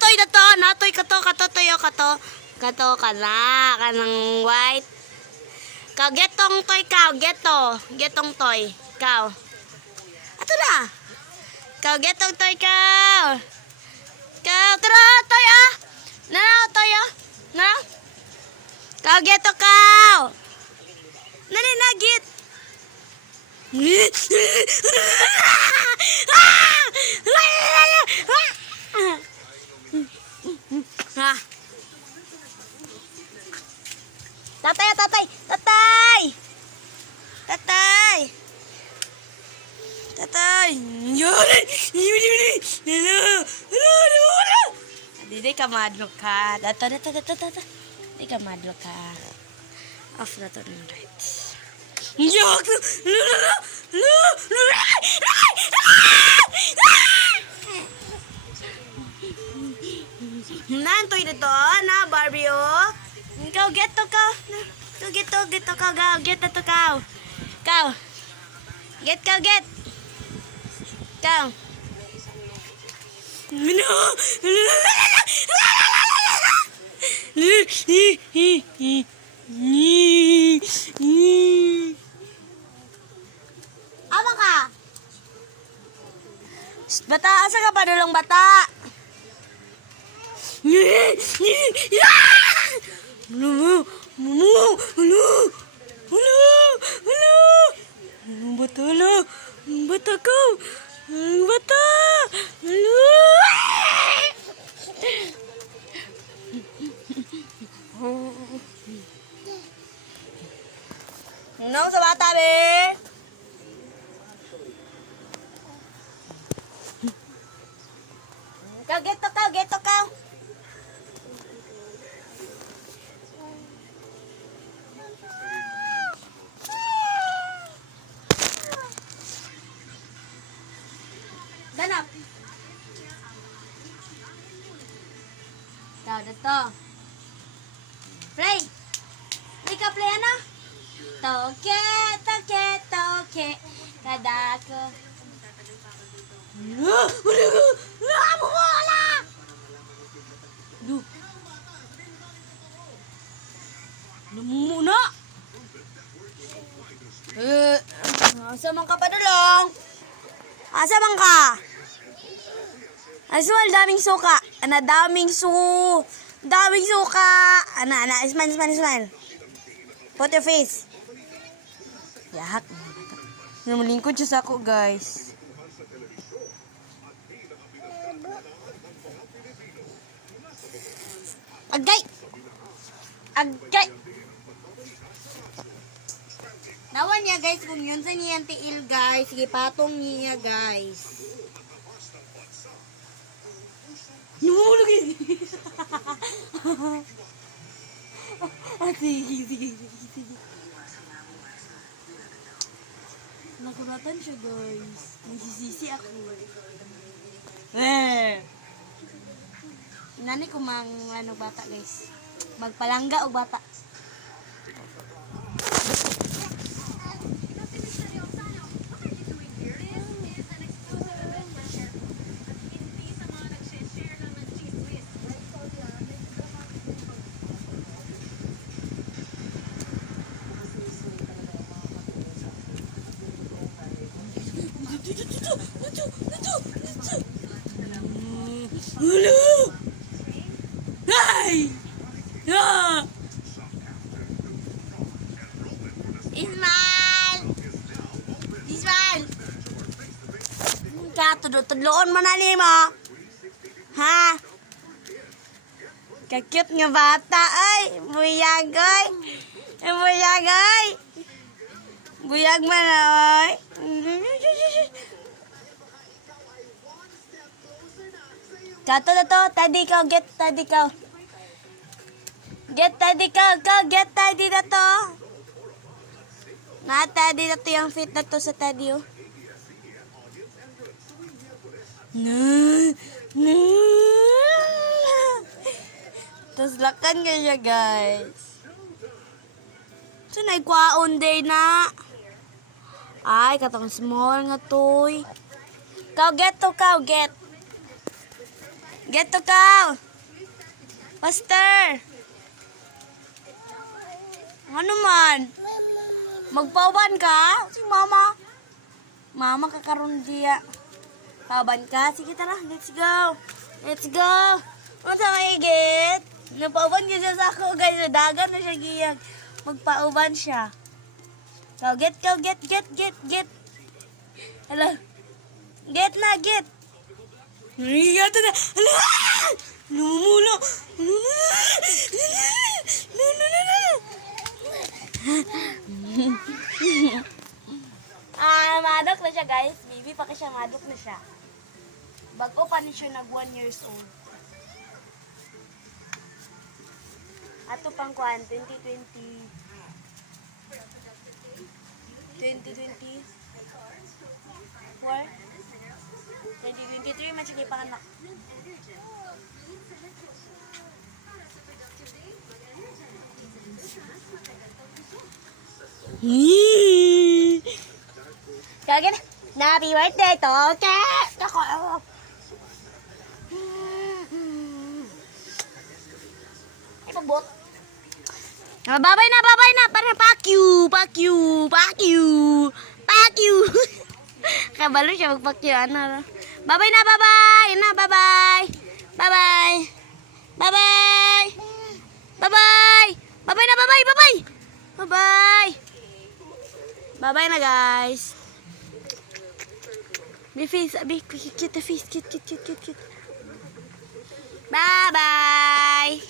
Toy na to, natoy ka to, katotoyo ka to. Kato ka na, kanang white. Kau getong toy kau, getong toy kau. Ato na. Kau getong toy kau. Kau tara toy ah. Na toy ah. Na. Kau geto kau. Nani nagit. Ah. Tatay, tatay, tatay. Tatay. Tatay. Didi ka madlok ka. Dato. Didi ka madlok ka. Off na to ng lights. Nantoy dito na Barbie oh. Ikaw get to ka. Get to ka. Get to ka. Kau. Get. Kau. No. Apa ka? Bata, asa ka pa dulong bata? Bata kau. Bata. Nong sa bata be. Get to kau. Danap. Kau dito. Play. Play ka play ano? Toke. Kadako. Wala. Duh. Muna. Asa man ka pa dulong? Asa man ka? Aswal, daming suka. Daming suka. Ana, smile. Put your face. Yak. Namalingkod siya sa ako, guys. Agay. Nawan niya, guys, kung yun sa niyang tiil, guys. Sige, patong niya, guys. Lumulugin. Sige. Nakuratan siya, guys. Nagsisisi ako. Inani ko bata, guys. Magpalangga o bata. Halo. Hai. Ya. Ismail. Tudloon mo na ni mo. Ha? Kakit nga bata ay. Buyag man ay. Kato na to, tadi ka, get tadi ka. Get tadi na to. Tadi na to yung fit na to sa tadi oh. Tapos lakan kaya guys. So naikwaon day na. Ay, katong small nga toy. Kau, get to, kau, get. Get to, kau. Faster. Ano man? Magpawan ka? Si mama. Mama kakaroon diya. Paban ka? Sige tara, let's go. Let's go. Ano sa maigit? Napawan niya siya sa ako, guys. Dagan na siya giyag. Magpauban siya. Go, get. Hello. Get na, get. Nariyato na. Hala! Lumulo. Madok na siya, guys. Baby pa siya, madok na siya. Bago pa ni siya nag 1 years old. Ato pang kuan, 2020. 2023 man siya panganak. Kagin, happy birthday to Kat. Ako. Ay pagbot. Babay na. Para pack you. Kabalo siya mag-pack you. Ano? Babay na. Bye na, guys. Be face, be cute the face, cute. Bye.